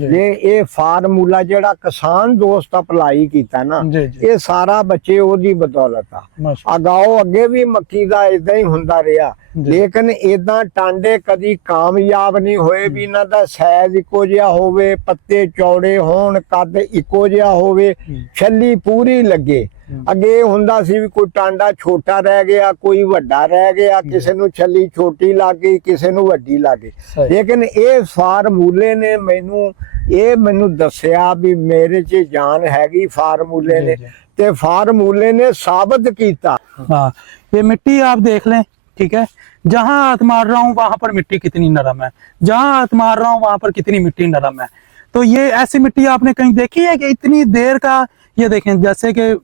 ये फार्मूला जेड़ा किसान दोस्त अप्लाई कीता ना, ये सारा बच्चे ओदी बदौलत आ। अगाओ अगे भी मक्की दा इदां ही हुंदा रहा, लेकिन इदां टांडे कदी कामयाब नहीं होए भी। इन्हां दा साइज इको जिहा होवे, पत्ते चौड़े होण, कद इको जिहा होवे, छल्ली पूरी लगे। अगे हुंदा सी भी कोई टांडा छोटा रह गया, कोई वड्डा रह गया, किसी नूं छल्ली छोटी लग गई, किसी नूं वड्डी लग गई। लेकिन ये फार्मूले ने मैनू दस्या भी मेरे च जान हैगी फार्मूले ने, ते फार्मूले ने साबित किया। हाँ, ये मिट्टी आप देख लें, ठीक है, जहां हाथ मार रहा हूँ वहां पर मिट्टी कितनी नरम है, जहां हाथ मार रहा हूँ वहां पर कितनी मिट्टी नरम है। तो ये ऐसी मिट्टी आपने कहीं देखी है कि इतनी देर का, ये देखें जैसे कि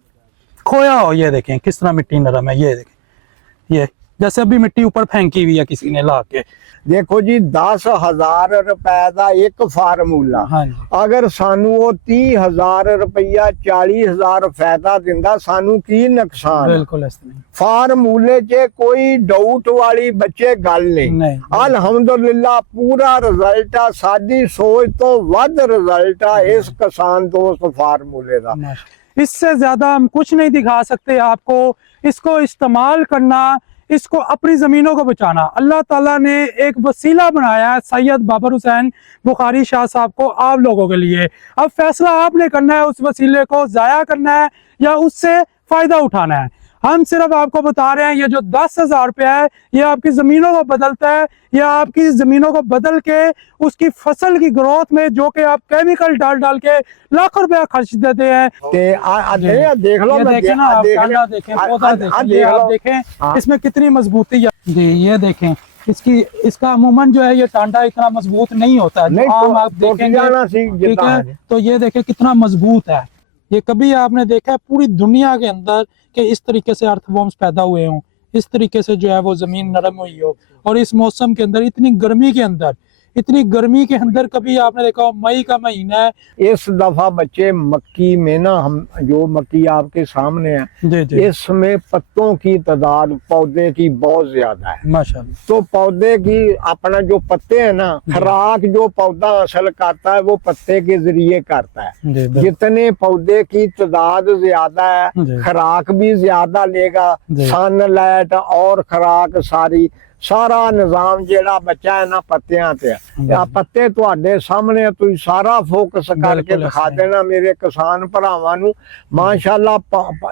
खोया हो, ये देखें किस तरह मिट्टी नरम है। ये देखें, ये जैसे अभी मिट्टी ऊपर फेंकी हुई है किसी ने ला के। देखो जी, 10,000 रुपए का एक फार्मूला, अगर सानू वो 30,000 रुपया 40,000 फायदा दिंदा, सानू की नुकसान। बिल्कुल फार्मूले च कोई डाउट वाली बच्चे गल नहीं। अल्हम्दुलिल्लाह पूरा रिजल्ट आ, साडी सोच तो वध रिजल्ट आ इस किसान दोस्त फार्मूले का। इससे ज्यादा हम कुछ नहीं दिखा सकते आपको। इसको इस्तेमाल करना, इसको अपनी जमीनों को बचाना, अल्लाह ताला ने एक वसीला बनाया है सैयद बाबर हुसैन बुखारी शाह साहब को आप लोगों के लिए। अब फैसला आपने करना है, उस वसीले को जाया करना है या उससे फायदा उठाना है। हम सिर्फ आपको बता रहे हैं, ये जो 10,000 रुपया है, ये आपकी जमीनों को बदलता है, या आपकी जमीनों को बदल के उसकी फसल की ग्रोथ में, जो कि आप केमिकल डाल के लाखों रुपया खर्च देते हैं। देख लो, देखें ना, आप टांडा देखें, पौधा देखें, आप देखें इसमें कितनी मजबूती है। जी, ये देखें, इसका अमूमन जो है ये टांडा इतना मजबूत नहीं होता है, आम आप देखेंगे, ठीक है। तो ये देखें कितना मजबूत है। ये कभी आपने देखा है पूरी दुनिया के अंदर कि इस तरीके से अर्थवॉर्म्स पैदा हुए हों, इस तरीके से जो है वो जमीन नरम हुई हो, और इस मौसम के अंदर, इतनी गर्मी के अंदर कभी आपने देखा हो, मई का महीना है। इस दफा बच्चे मक्की में ना, हम जो मक्की आपके सामने है, इसमें पत्तों की तादाद पौधे की बहुत ज्यादा है माशाल्लाह। तो पौधे की अपना जो पत्ते है ना, खुराक जो पौधा हासिल करता है वो पत्ते के जरिए करता है। जितने पौधे की तादाद ज्यादा है, खुराक भी ज्यादा लेगा, सनलाइट और खुराक सारा निजाम जेड़ा बच्चा है ना पत्तियां ते है। पत्ते तुहाडे सामने, तुम सारा फोकस करके दिखा देना मेरे किसान भरावां नू। माशाअल्लाह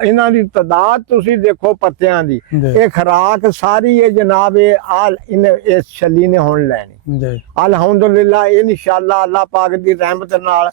इन्हां दी तादाद तुसी देखो पत्तियां दी, ये खुराक सारी है जनाब, इस छली ने हुण लैनी। अल्हम्दुलिल्लाह इंशाअल्लाह अल्लाह पाक दी रहमत नाल।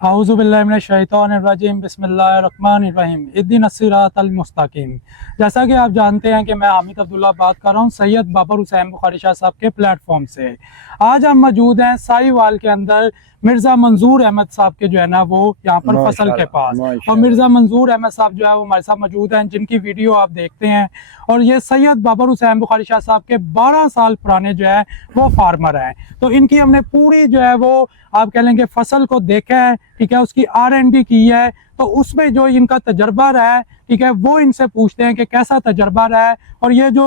आऊज़ु बिल्लाहि मिनश शैतानिर रजीम, बिस्मिल्लाहिर रहमानिर रहीम, इहदिनस सिरातल मुस्तकीम। जैसा कि आप जानते हैं कि मैं हामिद अब्दुल्ला बात कर रहा हूँ सैयद बाबर हुसैन बुखारी शाह साहब के प्लेटफॉर्म से। आज हम मौजूद हैं साहिवाल के अंदर मिर्ज़ा मंजूर अहमद साहब के जो है ना वो यहाँ पर फसल के पास, और मिर्ज़ा मंजूर अहमद साहब जो है वो हमारे साथ मौजूद हैं, जिनकी वीडियो आप देखते हैं। और ये सैयद बाबर हुसैन बुखारी शाह साहब के 12 साल पुराने जो है वो फार्मर हैं। तो इनकी हमने पूरी जो है वो आप कह लेंगे फसल को देखा है, ठीक है, उसकी R&D की है। तो उसमें जो इनका तजर्बा रहा है, ठीक है, वो इनसे पूछते हैं कि कैसा तजर्बा रहा है। और ये जो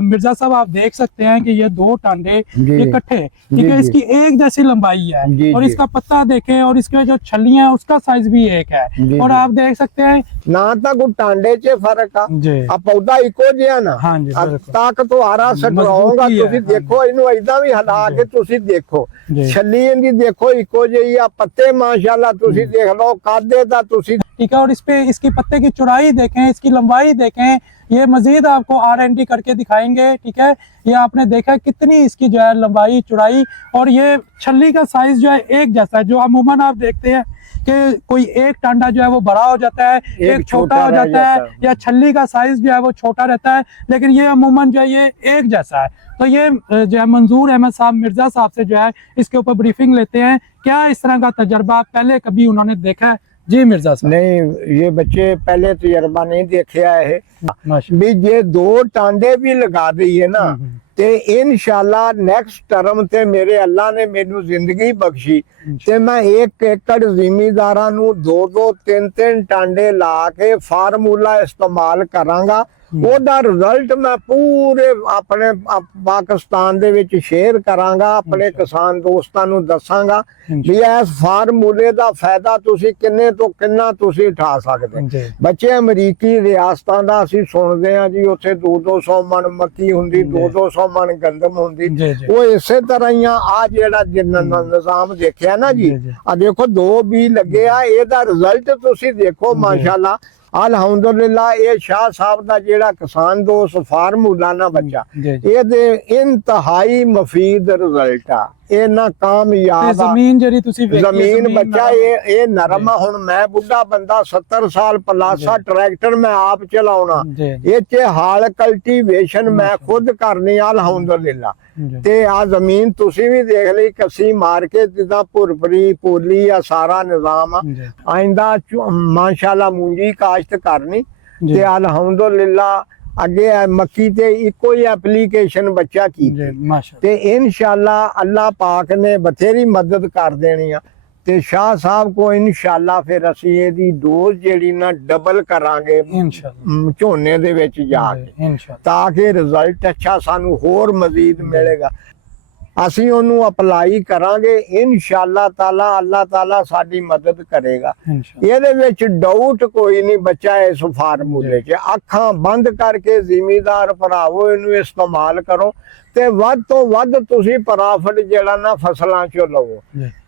मिर्जा साहब आप देख सकते हैं कि ये 2 टांडे इकट्ठे, ठीक है, इसकी एक जैसी लंबाई है, और इसका पत्ता देखें, और इसके जो छलियां हैं उसका साइज भी एक है। और आप देख सकते हैं ना तो टांडे च फर्क आ, पौधा इको जिहा ना, तक तो आरा सटराऊंगा। तुसी देखो इनु इदां भी हिला के तुसी देखो, छली इनकी देखो इको जी आ, पत्ते माशाल्लाह तुसी देख लो, कादे दा तुसी, ठीक है। और इस पे इसकी पत्ते की चौड़ाई देखें, इसकी लंबाई देखें, ये मजीद आपको R&D करके दिखाएंगे, ठीक है। ये आपने देखा कितनी इसकी जो है लंबाई चौड़ाई, और ये छल्ली का साइज जो है एक जैसा है। जो अमूमन आप देखते हैं कि कोई एक टांडा जो है वो बड़ा हो जाता है, एक छोटा हो जाता है, या छल्ली का साइज जो है वो छोटा रहता है, लेकिन ये अमूमन जो है ये एक जैसा है। तो ये जो है मंजूर अहमद साहब मिर्जा साहब से जो है इसके ऊपर ब्रीफिंग लेते हैं, क्या इस तरह का तजर्बा पहले कभी उन्होंने देखा है। जी मिर्जा साहब। नहीं, ये बच्चे पहले तजर्बा नहीं देखे है भी। ये 2 टांडे भी लगा दी है ना, ते इंशाल्लाह नेक्स्ट टर्म ते मेरे अल्लाह ने मेनू जिंदगी बख्शी, ते मैं 1 एकड़ जिमीदारां नू 2-2 3-3 टांडे ला के फार्मूला इस्तेमाल करांगा। ਉਹਦਾ ਰਿਜ਼ਲਟ ਮੈਂ ਪੂਰੇ ਆਪਣੇ ਪਾਕਿਸਤਾਨ ਦੇ ਵਿੱਚ ਸ਼ੇਅਰ ਕਰਾਂਗਾ, ਆਪਣੇ ਕਿਸਾਨ ਦੋਸਤਾਂ ਨੂੰ ਦੱਸਾਂਗਾ ਵੀ ਇਸ ਫਾਰਮੂਲੇ ਦਾ ਫਾਇਦਾ ਤੁਸੀਂ ਕਿੰਨੇ ਤੋਂ ਕਿੰਨਾ ਤੁਸੀਂ ਉਠਾ ਸਕਦੇ। ਬੱਚੇ ਅਮਰੀਕੀ ਰਿਆਸਤਾਂ ਦਾ ਅਸੀਂ ਸੁਣਦੇ ਹਾਂ ਜੀ, ਉੱਥੇ 200 ਮਣ ਮੱਕੀ ਹੁੰਦੀ, 200 ਮਣ ਗੰਦਮ ਹੁੰਦੀ, ਉਹ ਇਸੇ ਤਰ੍ਹਾਂ ਹੀ ਆ ਜਿਹੜਾ ਨਿਜ਼ਾਮ ਦੇਖਿਆ ਨਾ ਜੀ, ਆ ਦੇਖੋ 2 ਬੀ ਲੱਗੇ ਆ, ਇਹਦਾ ਰਿਜ਼ਲਟ ਤੁਸੀਂ ਦੇਖੋ ਮਾਸ਼ਾਅੱਲਾ ਅਲਹਮਦੁਲਿਲਾ। ਇਹ ਸ਼ਾਹ ਸਾਹਿਬ ਦਾ ਜਿਹੜਾ ਕਿਸਾਨ ਦੋਸਤ ਫਾਰਮੂਲਾ ਨਾ ਬੱਚਾ, ਇਹਦੇ ਇੰਤਹਾਈ ਮਫੀਦ ਰਿਜ਼ਲਟ ਆ, ਇਹ ਨਾ ਕਾਮਯਾਬ ਜ਼ਮੀਨ ਜਿਹੜੀ ਤੁਸੀਂ ਜ਼ਮੀਨ ਬੱਚਾ ਇਹ ਨਰਮ ਆ। ਹੁਣ ਮੈਂ ਬੁੱਢਾ ਬੰਦਾ 70 ਸਾਲ ਪਲਾਸਾ ਟਰੈਕਟਰ ਮੈਂ ਆਪ ਚਲਾਉਣਾ, ਇਹ ਚ ਹਾਲ ਕਲਟੀਵੇਸ਼ਨ ਮੈਂ ਖੁਦ ਕਰਨੀ ਅਲਹਮਦੁਲਿਲਾ। ਤੇ ਆ ਜ਼ਮੀਨ ਤੁਸੀਂ ਵੀ ਦੇਖ ਲਈ ਕੱਸੀ ਮਾਰ ਕੇ, ਜਿੱਦਾਂ ਭੁਰਭਰੀ ਪੋਲੀ ਆ ਸਾਰਾ ਨਿਜ਼ਾਮ ਆ। ਆਇੰਦਾ ਮਾਸ਼ਾਅੱਲਾ ਮੂੰਜੀ ਕਾਸ਼ਤ ਕਰਨੀ ਤੇ ਅਲਹਮਦੁਲਿਲਾ ਅੱਗੇ ਮੱਕੀ ਤੇ ਇੱਕੋ ਹੀ ਐਪਲੀਕੇਸ਼ਨ ਬੱਚਾ ਕੀ ਤੇ ਇਨਸ਼ਾਅੱਲਾ ਅੱਲਾਹ ਪਾਕ ਨੇ ਬਥੇਰੀ ਮਦਦ ਕਰ ਦੇਣੀ ਆ। ਤੇ ਸ਼ਾਹ ਸਾਹਿਬ ਕੋ ਇਨਸ਼ਾਅੱਲਾ ਫਿਰ ਅਸੀਂ ਇਹਦੀ ਡੋਜ਼ ਜਿਹੜੀ ਨਾ ਡਬਲ ਕਰਾਂਗੇ ਇਨਸ਼ਾਅੱਲਾ ਝੋਨੇ ਦੇ ਵਿੱਚ ਜਾ ਕੇ, ਤਾਂ ਕਿ ਰਿਜ਼ਲਟ ਅੱਛਾ ਸਾਨੂੰ ਹੋਰ ਮਜ਼ੀਦ ਮਿਲੇਗਾ। ਅਸੀਂ ਉਹਨੂੰ ਅਪਲਾਈ ਕਰਾਂਗੇ ਇਨਸ਼ਾਅੱਲਾ ਤਾਲਾ, ਅੱਲਾਹ ਤਾਲਾ ਸਾਡੀ ਮਦਦ ਕਰੇਗਾ। ਇਹਦੇ ਵਿੱਚ ਡਾਊਟ ਕੋਈ ਨਹੀਂ ਬੱਚਾ, ਇਸ ਫਾਰਮੂਲੇ 'ਚ ਅੱਖਾਂ ਬੰਦ ਕਰਕੇ ਜ਼ਿਮੀਦਾਰ ਭਰਾਵੋ ਇਹਨੂੰ ਇਸਤੇਮਾਲ ਕਰੋ ਤੇ ਵੱਧ ਤੋਂ ਵੱਧ ਤੁਸੀਂ ਪ੍ਰਾਫਿਟ ਜਿਹੜਾ ਨਾ ਫਸਲਾਂ 'ਚੋਂ ਲਵੋ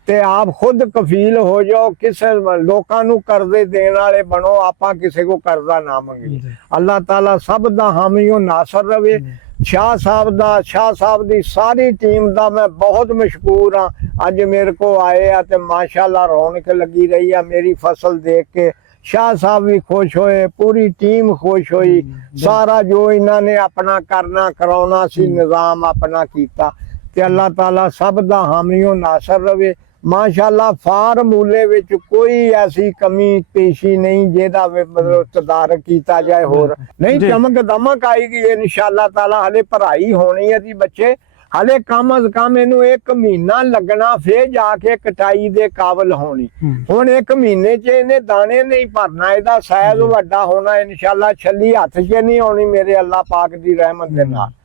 ਤੇ ਆਪ ਖੁਦ ਕਫੀਲ ਹੋ ਜਾਓ। ਕਿਸੇ ਲੋਕਾਂ ਨੂੰ ਕਰਜ਼ੇ ਦੇਣ ਵਾਲੇ ਬਣੋ, ਆਪਾਂ ਕਿਸੇ ਕੋ ਕਰਜ਼ਾ ਨਾ ਮੰਗੀਏ। ਅੱਲਾਹ ਤਾਲਾ ਸਭ ਦਾ ਹਾਮੀ ਓ ਨਾਸਰ ਰਵੇ। शाह साहब दी सारी टीम दा मैं बहुत मशहूर हाँ। अज मेरे को आए आ ते माशाल्लाह रौनक लगी रही है मेरी फसल देख के। शाह साहब भी खुश होए, पूरी टीम खुश हुई। सारा जो इन्होंने अपना करना कराना सी निज़ाम अपना कीता ते अल्लाह ताला सब दा हामी ओ नासर रवे। माशाल्लाह फार्मूले विच कोई ऐसी कमी पेशी नहीं जेदा मतलब तदारक कीता जाए होर नहीं। चमक दमक आएगी इंशाअल्लाह ताला। हले पढ़ाई होनी है जी बच्चे, हले कम अज कम इनू 1 महीना लगना फिर जाके कटाई दे काबिल होनी। हुण 1 महीने च इन्हें दाने नहीं भरना, इहदा साइज वड्डा होना इंशाअल्लाह। छली हथ च नहीं आनी मेरे अल्लाह पाक दी रहमत दे नाल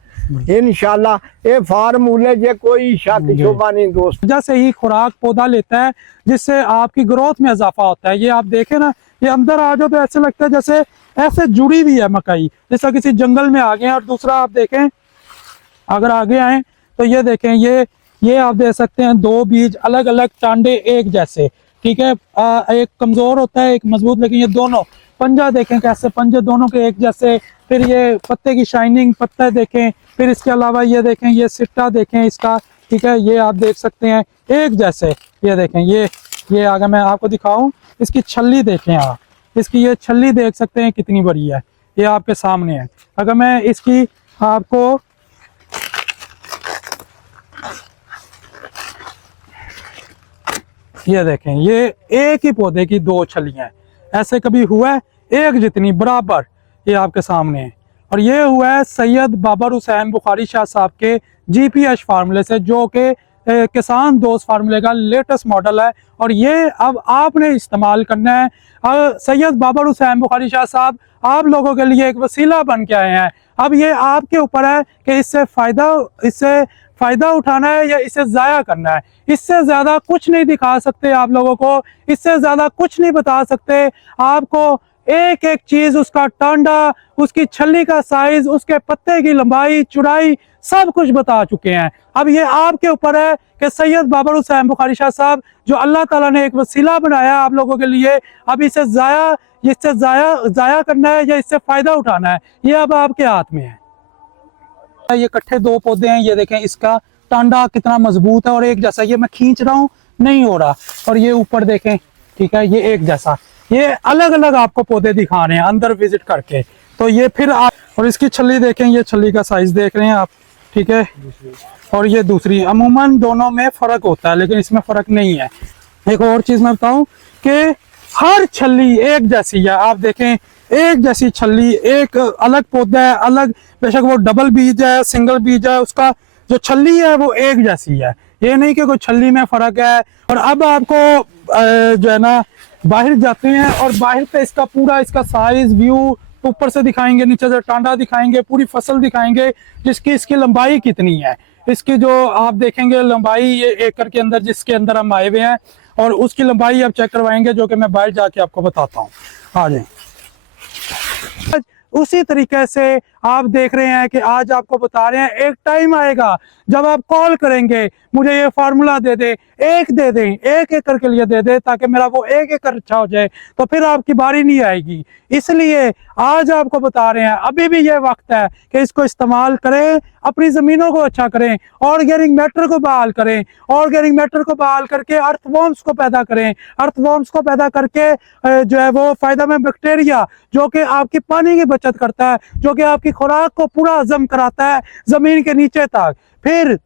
इंशाअल्लाह। ये फार्मूले जे कोई शक शुबा नहीं दोस्त। जैसे ही खुराक पौधा लेता है जिससे आपकी ग्रोथ में इजाफा होता है। ये आप देखें ना, ये अंदर आ जाओ तो ऐसे लगता है जैसे ऐसे जुड़ी हुई है मकई, जैसा किसी जंगल में आ गए। और दूसरा आप देखें, अगर आगे आए तो ये देखें, ये आप देख सकते हैं 2 बीज अलग अलग टांडे एक जैसे, ठीक है। एक कमजोर होता है एक मजबूत, लेकिन ये दोनों पंजा देखें कैसे, पंजे दोनों के एक जैसे। फिर ये पत्ते की शाइनिंग, पत्ते देखें। फिर इसके अलावा ये देखें, ये सिट्टा देखें इसका, ठीक है। ये आप देख सकते हैं एक जैसे। ये देखें, ये अगर मैं आपको दिखाऊं, इसकी छल्ली देखें आप, इसकी ये छल्ली देख सकते हैं कितनी बड़ी है, ये आपके सामने है। अगर मैं इसकी आपको ये देखें, ये एक ही पौधे की 2 छलियां, ऐसे कभी हुआ है एक जितनी बराबर, ये आपके सामने है। और ये हुआ है सैयद बाबर हुसैन बुखारी शाह साहब के GPH फार्मूले से, जो कि किसान दोस्त फार्मूले का लेटेस्ट मॉडल है। और ये अब आपने इस्तेमाल करना है। सैयद बाबर हुसैन बुखारी शाह साहब आप लोगों के लिए एक वसीला बन के आए हैं। अब ये आपके ऊपर है कि इससे फ़ायदा उठाना है या इसे ज़ाया करना है। इससे ज़्यादा कुछ नहीं दिखा सकते आप लोगों को, इससे ज़्यादा कुछ नहीं बता सकते आपको। एक एक चीज़, उसका टांडा, उसकी छल्ली का साइज, उसके पत्ते की लंबाई चौड़ाई, सब कुछ बता चुके हैं। अब ये आपके ऊपर है कि सैयद बाबर हुसैन बुखारी शाह साहब जो अल्लाह ताला ने एक वसीला बनाया आप लोगों के लिए, अब इसे ज़ाया करना है या इससे फ़ायदा उठाना है, ये अब आपके हाथ में है। ये इकट्ठे 2 पौधे हैं, ये देखें इसका टांडा कितना मजबूत है और एक जैसा। ये मैं खींच रहा हूँ नहीं हो रहा। और ये ऊपर देखें, ठीक है, ये एक जैसा। ये अलग अलग आपको पौधे दिखा रहे हैं अंदर विजिट करके। तो ये फिर आप, और इसकी छल्ली देखें, ये छल्ली का साइज देख रहे हैं आप, ठीक है। और ये दूसरी, अमूमन दोनों में फ़र्क होता है लेकिन इसमें फ़र्क नहीं है। एक और चीज़ मैं बताऊं कि हर छल्ली एक जैसी है। आप देखें, एक जैसी छल्ली, एक अलग पौधा है, अलग, बेशक वो डबल बीज है, सिंगल बीज है, उसका जो छल्ली है वो एक जैसी है। ये नहीं कि कोई छल्ली में फ़र्क है। और अब आपको जो है ना बाहर जाते हैं और बाहर पे इसका पूरा इसका साइज, व्यू, ऊपर से दिखाएंगे, नीचे से टांडा दिखाएंगे, पूरी फसल दिखाएंगे जिसकी इसकी लंबाई कितनी है। इसकी जो आप देखेंगे लंबाई, ये एकड़ के अंदर जिसके अंदर हम आए हुए हैं, और उसकी लंबाई आप चेक करवाएंगे, जो कि मैं बाहर जाके आपको बताता हूँ। आ जाए। उसी तरीके से आप देख रहे हैं कि आज आपको बता रहे हैं, एक टाइम आएगा जब आप कॉल करेंगे, मुझे ये फार्मूला दे दे, एक दे दें, 1 एकड़ के लिए दे दे, ताकि मेरा वो 1 एकड़ अच्छा हो जाए, तो फिर आपकी बारी नहीं आएगी। इसलिए आज आपको बता रहे हैं, अभी भी ये वक्त है कि इसको इस्तेमाल करें, अपनी ज़मीनों को अच्छा करें, ऑर्गेनिक मैटर को बहाल करें, ऑर्गेनिक मैटर को बहाल करके अर्थवॉर्म्स को पैदा करें, अर्थवॉर्म्स को पैदा करके जो है वो फायदेमंद बैक्टीरिया, जो कि आपकी पानी की बचत करता है, जो कि आपकी खुराक को पूरा हजम कराता है ज़मीन के नीचे तक, फिर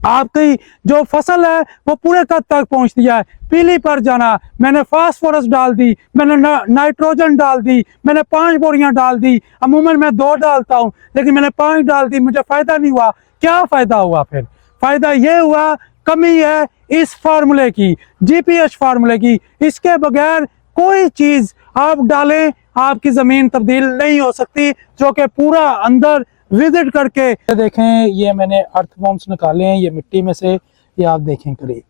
आपकी जो फसल है वो पूरे कद तक पहुंचती है। पीली पर जाना, मैंने फास्फोरस डाल दी, मैंने नाइट्रोजन डाल दी, मैंने 5 बोरियां डाल दी, अमूमन मैं 2 डालता हूं, लेकिन मैंने 5 डाल दी, मुझे फायदा नहीं हुआ। क्या फायदा हुआ? फिर फायदा ये हुआ, कमी है इस फार्मूले की, जीपीएच फार्मूले की। इसके बगैर कोई चीज आप डालें, आपकी जमीन तब्दील नहीं हो सकती, जो कि पूरा अंदर विजिट करके देखें। ये मैंने अर्थवॉर्म्स निकाले हैं ये मिट्टी में से, ये आप देखें करीब।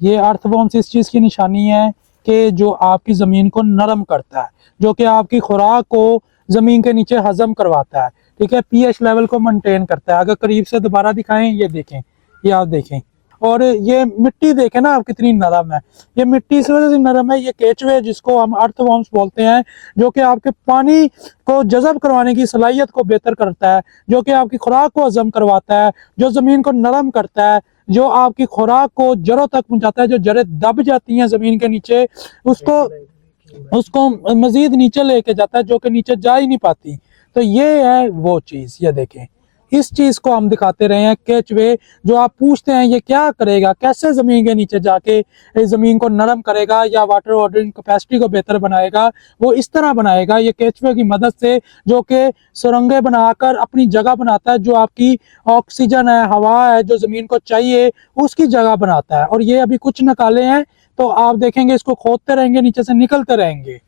ये अर्थवॉर्म्स इस चीज़ की निशानी है कि जो आपकी ज़मीन को नरम करता है, जो कि आपकी खुराक को ज़मीन के नीचे हजम करवाता है, ठीक है, पीएच लेवल को मेंटेन करता है। अगर करीब से दोबारा दिखाएं, ये देखें, ये आप देखें, और ये मिट्टी देखें ना आप कितनी नरम है। ये मिट्टी इस वजह से नरम है, ये केचुए जिसको हम अर्थवॉर्म्स बोलते हैं, जो कि आपके पानी को जज़ब करवाने की सलाहियत को बेहतर करता है, जो कि आपकी खुराक को हजम करवाता है, जो ज़मीन को नरम करता है, जो आपकी खुराक को जड़ों तक पहुंचाता है। जो जड़ें दब जाती हैं ज़मीन के नीचे, उसको मजीद नीचे लेके जाता है, जो कि नीचे जा ही नहीं पाती। तो ये है वो चीज़, ये देखें, इस चीज़ को हम दिखाते रहे हैं। केचुए जो आप पूछते हैं ये क्या करेगा, कैसे ज़मीन के नीचे जाके ज़मीन को नरम करेगा या वाटर होल्डिंग कैपेसिटी को बेहतर बनाएगा, वो इस तरह बनाएगा ये केचुए की मदद से, जो कि सुरंगें बनाकर अपनी जगह बनाता है, जो आपकी ऑक्सीजन है, हवा है, जो ज़मीन को चाहिए उसकी जगह बनाता है। और ये अभी कुछ निकाले हैं, तो आप देखेंगे इसको खोदते रहेंगे, नीचे से निकलते रहेंगे।